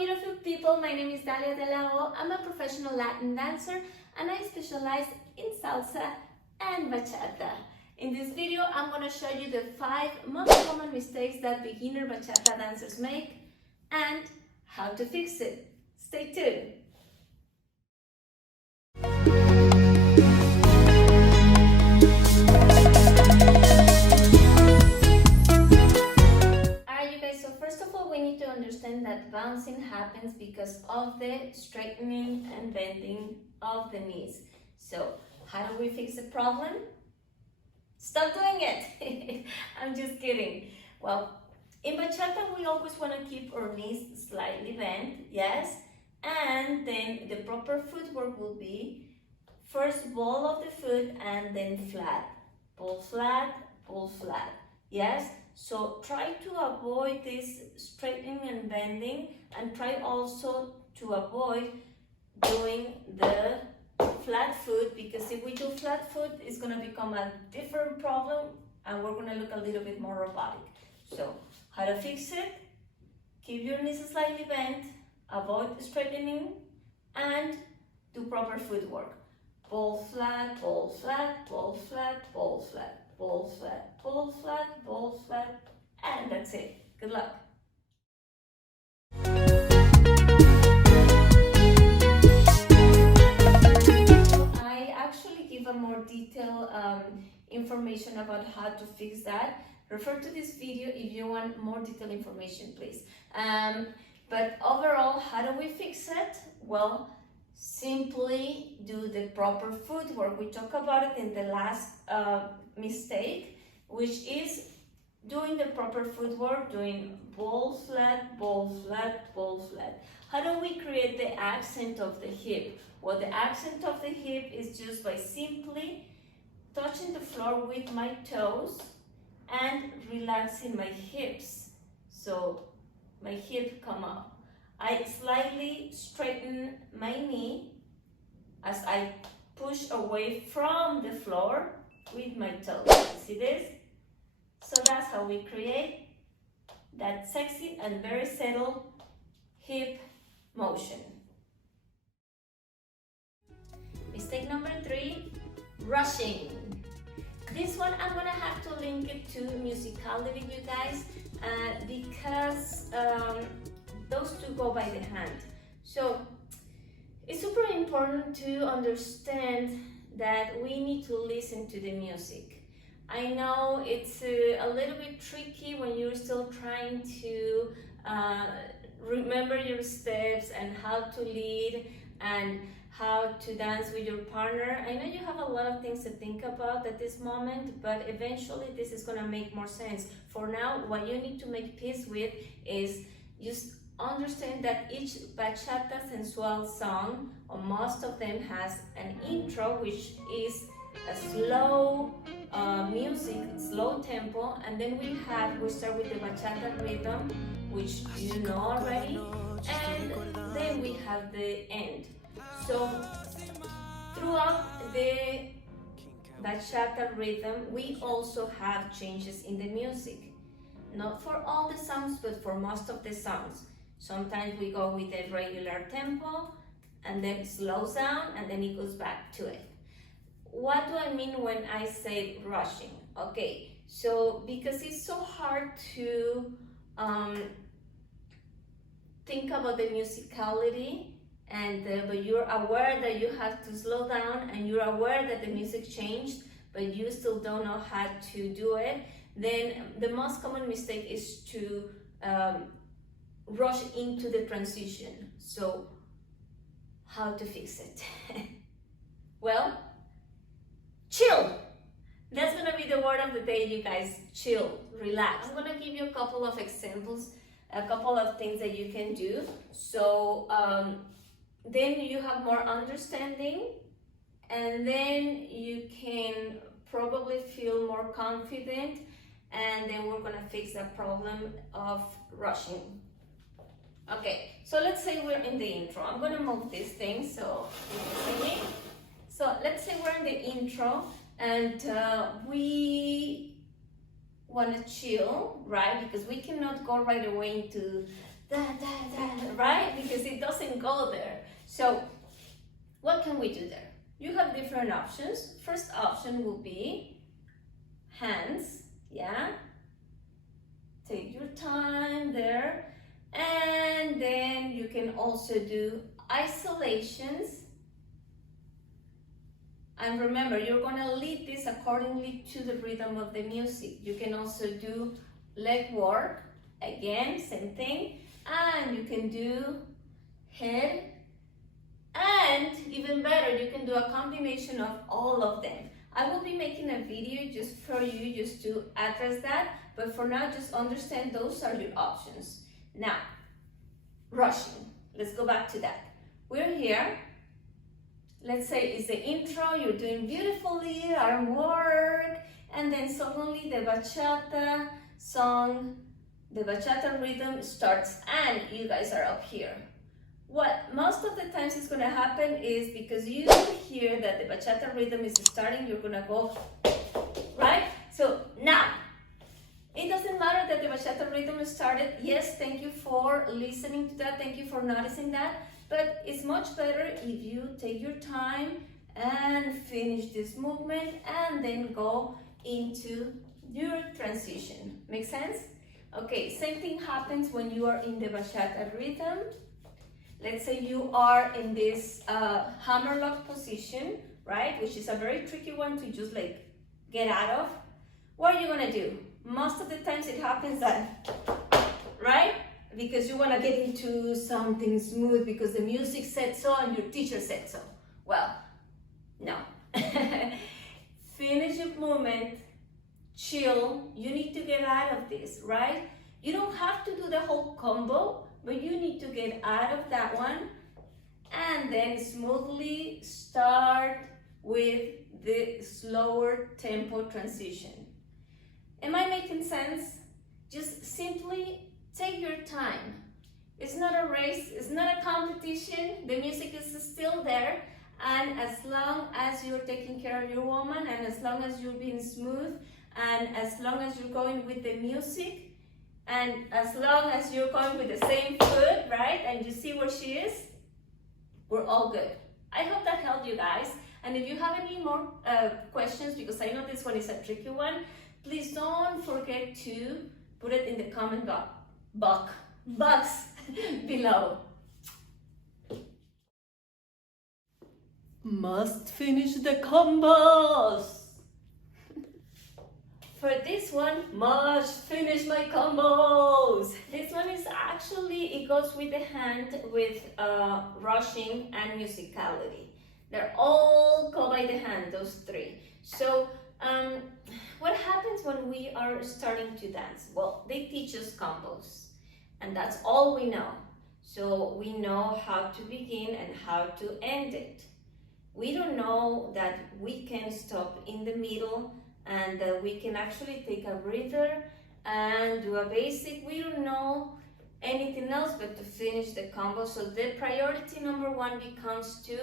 beautiful people, my name is Dalia. I'm a professional Latin dancer and I specialize in salsa and bachata. In this video, I'm going to show you the 5 most common mistakes that beginner bachata dancers make and how to fix it. Stay tuned. Understand that bouncing happens because of the straightening and bending of the knees. So how do we fix the problem? Stop doing it. I'm just kidding. Well, in bachata we always want to keep our knees slightly bent, yes, and then the proper footwork will be first ball of the foot and then flat, pull flat, yes. So try to avoid this straightening and bending, and try also to avoid doing the flat foot, because if we do flat foot, it's going to become a different problem and we're going to look a little bit more robotic. So how to fix it? Keep your knees slightly bent, avoid straightening, and do proper footwork. Ball flat, ball flat, ball flat, ball flat. Ball flat, ball flat, ball flat, and that's it. Good luck. I actually give a more detailed information about how to fix that. Refer to this video if you want more detailed information, please. But overall, how do we fix it? Well, simply do the proper footwork. We talked about it in the last mistake, which is doing the proper footwork, doing ball flat, ball flat, ball flat. How do we create the accent of the hip? Well, the accent of the hip is just by simply touching the floor with my toes and relaxing my hips. So my hip come up. I slightly straighten my knee as I push away from the floor with my toes. See this? So that's how we create that sexy and very settled hip motion. Mistake number 3, rushing. This one I'm gonna have to link it to musicality, you guys, because those two go by the hand. So it's super important to understand that we need to listen to the music. I know it's a little bit tricky when you're still trying to remember your steps and how to lead and how to dance with your partner. I know you have a lot of things to think about at this moment, but eventually this is gonna make more sense. For now, what you need to make peace with is just understand that each bachata sensual song, or most of them, has an intro, which is a slow music, slow tempo, and then we start with the bachata rhythm, which you know already, and then we have the end. So throughout the bachata rhythm, we also have changes in the music. Not for all the songs, but for most of the songs. Sometimes we go with a regular tempo and then it slows down and then it goes back to it. What do I mean when I say rushing? Okay, so because it's so hard to think about the musicality, and but you're aware that you have to slow down and you're aware that the music changed, but you still don't know how to do it, then the most common mistake is to rush into the transition. So how to fix it? Well, chill. That's gonna be the word of the day, you guys. Chill, relax. I'm gonna give you a couple of examples, a couple of things that you can do. So then you have more understanding, and then you can probably feel more confident, and then we're gonna fix the problem of rushing. Okay, so let's say we're in the intro. I'm gonna move this thing so you can see me. So let's say we're in the intro and we want to chill, right? Because we cannot go right away into da da da, right? because it doesn't go there. So what can we do there? You have different options. First option will be hands, yeah? Take your time there. And then you can also do isolations. And remember, you're gonna lead this accordingly to the rhythm of the music. You can also do leg work, again, same thing. And you can do head, and even better, you can do a combination of all of them. I will be making a video just for you, just to address that, but for now, just understand those are your options. Now, rushing, let's go back to that. We're here, let's say it's the intro, you're doing beautifully, arm work, and then suddenly the bachata song, the bachata rhythm starts, and you guys are up here. What most of the times is going to happen is because you hear that the bachata rhythm is starting, you're going to go, right? So now, it doesn't matter that the bachata rhythm started. Yes, thank you for listening to that. Thank you for noticing that. But it's much better if you take your time and finish this movement and then go into your transition. Make sense? Okay, same thing happens when you are in the bachata rhythm. Let's say you are in this hammerlock position, right? Which is a very tricky one to just like get out of. What are you gonna do? Most of the times it happens that, right? Because you wanna get into something smooth because the music said so and your teacher said so. Well, no. Finish your movement, chill. You need to get out of this, right? You don't have to do the whole combo, but you need to get out of that one and then smoothly start with the slower tempo transition. Am I making sense? Just simply take your time. It's not a race, it's not a competition. The music is still there, and as long as you're taking care of your woman, and as long as you're being smooth, and as long as you're going with the music, and as long as you're going with the same foot, right, and you see where she is, we're all good. I hope that helped you guys. And if you have any more questions, because I know this one is a tricky one, please don't forget to put it in the comment box below. Must finish the combos. For this one, must finish my combos. This one is actually, it goes with the hand with rushing and musicality. They're all go by the hand, those three. So what happens when we are starting to dance? Well, they teach us combos, and that's all we know. So we know how to begin and how to end it. We don't know that we can stop in the middle and we can actually take a breather and do a basic. We don't know anything else but to finish the combo. So the priority number one becomes to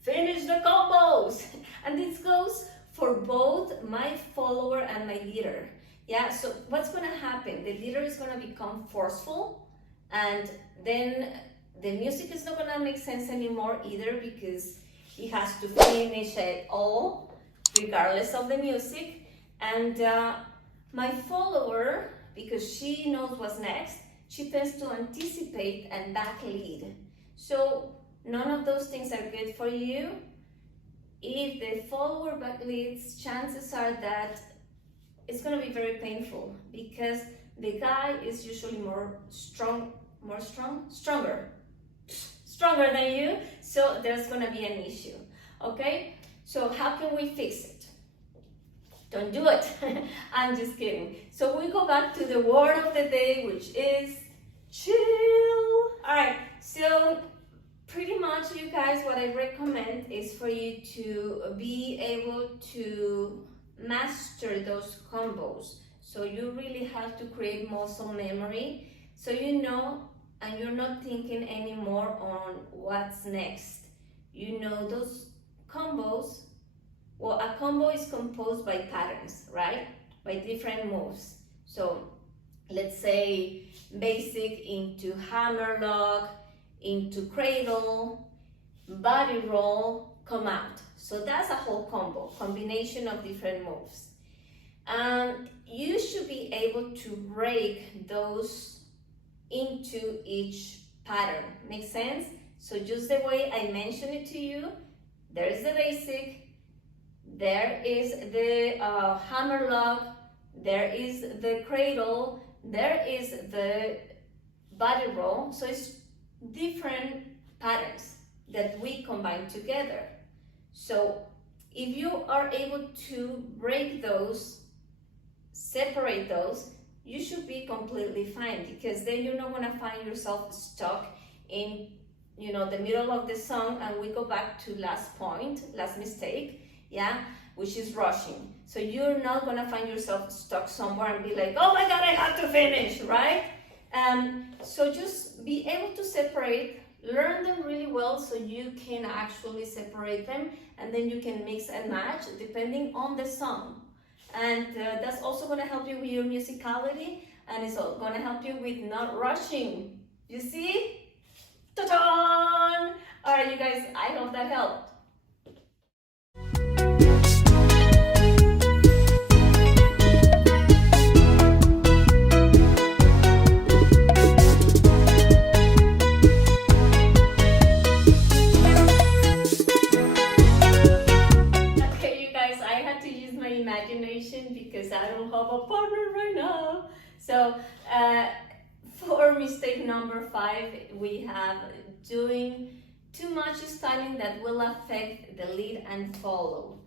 finish the combos. And this goes for both my follower and my leader. Yeah, so what's gonna happen? The leader is gonna become forceful, and then the music is not gonna make sense anymore either, because he has to finish it all regardless of the music. And my follower, because she knows what's next, she tends to anticipate and back lead. So none of those things are good for you. If the follower back leads, chances are that it's going to be very painful, because the guy is usually stronger than you, so there's going to be an issue. Okay, so how can we fix it? Don't do it. I'm just kidding. So we go back to the word of the day, which is chill. All right, so pretty much, you guys, what I recommend is for you to be able to master those combos. So you really have to create muscle memory, so you know, and you're not thinking anymore on what's next. You know those combos. Well, a combo is composed by patterns, right? By different moves. So let's say basic into hammerlock, into cradle, body roll, come out. So that's a whole combo, combination of different moves. You should be able to break those into each pattern. Make sense? So just the way I mentioned it to you, there is the basic, there is the hammer lock, there is the cradle, there is the body roll. So it's different patterns that we combine together. So if you are able to break those, separate those, you should be completely fine, because then you're not gonna find yourself stuck in, you know, the middle of the song, and we go back to last mistake, yeah, which is rushing. So you're not gonna find yourself stuck somewhere and be like, oh my God, I have to finish, right? So just be able to separate, learn them really well so you can actually separate them, and then you can mix and match depending on the song. And that's also going to help you with your musicality, and it's going to help you with not rushing. You see? Ta-da! All right, you guys, I hope that helped. Imagination, because I don't have a partner right now. So for mistake number 5, we have doing too much styling that will affect the lead and follow.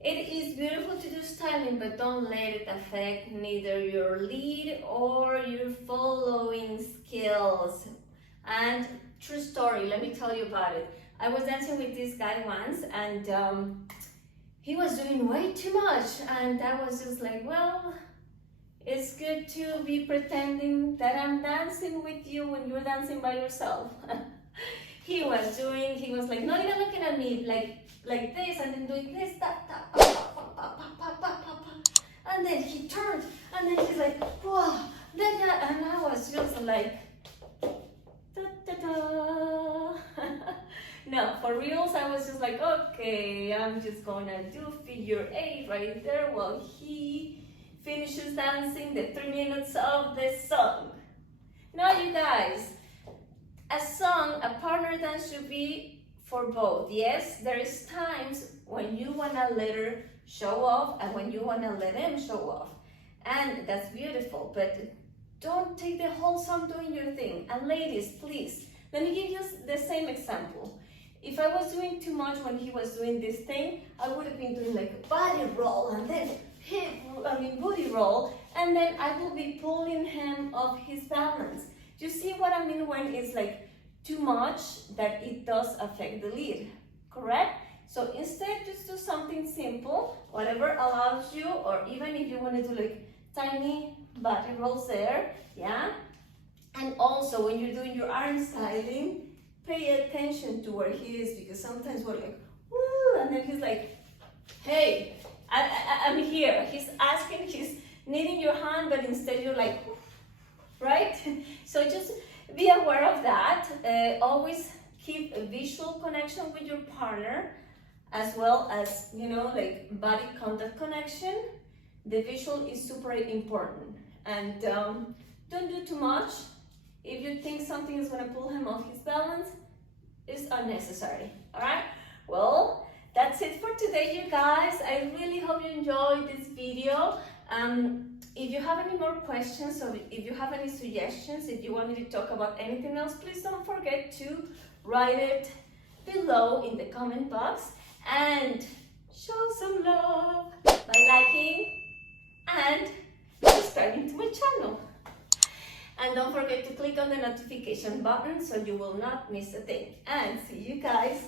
It is beautiful to do styling, but don't let it affect neither your lead or your following skills. And true story, let me tell you about it. I was dancing with this guy once, and he was doing way too much, and I was just like, well, it's good to be pretending that I'm dancing with you when you're dancing by yourself. He was like not even looking at me, like this, and then doing this, that, and then he turned, and then he's like, whoa, that, and I was just like, da-da-da. No, for reals, I was just like, okay, I'm just gonna do figure 8 right there while he finishes dancing the 3 minutes of this song. Now, you guys, a song, a partner dance should be for both. Yes, there is times when you wanna let her show off and when you wanna let him show off. And that's beautiful, but don't take the whole song doing your thing. And ladies, please, let me give you the same example. If I was doing too much when he was doing this thing, I would have been doing like a body roll and then booty roll, and then I will be pulling him off his balance. Do you see what I mean when it's like too much that it does affect the lead, correct? So instead, just do something simple, whatever allows you, or even if you want to do like tiny body rolls there, yeah? And also when you're doing your arm styling, pay attention to where he is, because sometimes we're like, woo, and then he's like, hey, I'm here. He's asking, he's needing your hand, but instead you're like, right? So just be aware of that. Always keep a visual connection with your partner, as well as, you know, like body contact connection. The visual is super important. And don't do too much. If you think something is going to pull him off his balance, it's unnecessary. All right? Well, that's it for today, you guys. I really hope you enjoyed this video. If you have any more questions, or if you have any suggestions, if you want me to talk about anything else, please don't forget to write it below in the comment box, and show some love by liking and subscribing to my channel. And don't forget to click on the notification button so you will not miss a thing. And see you guys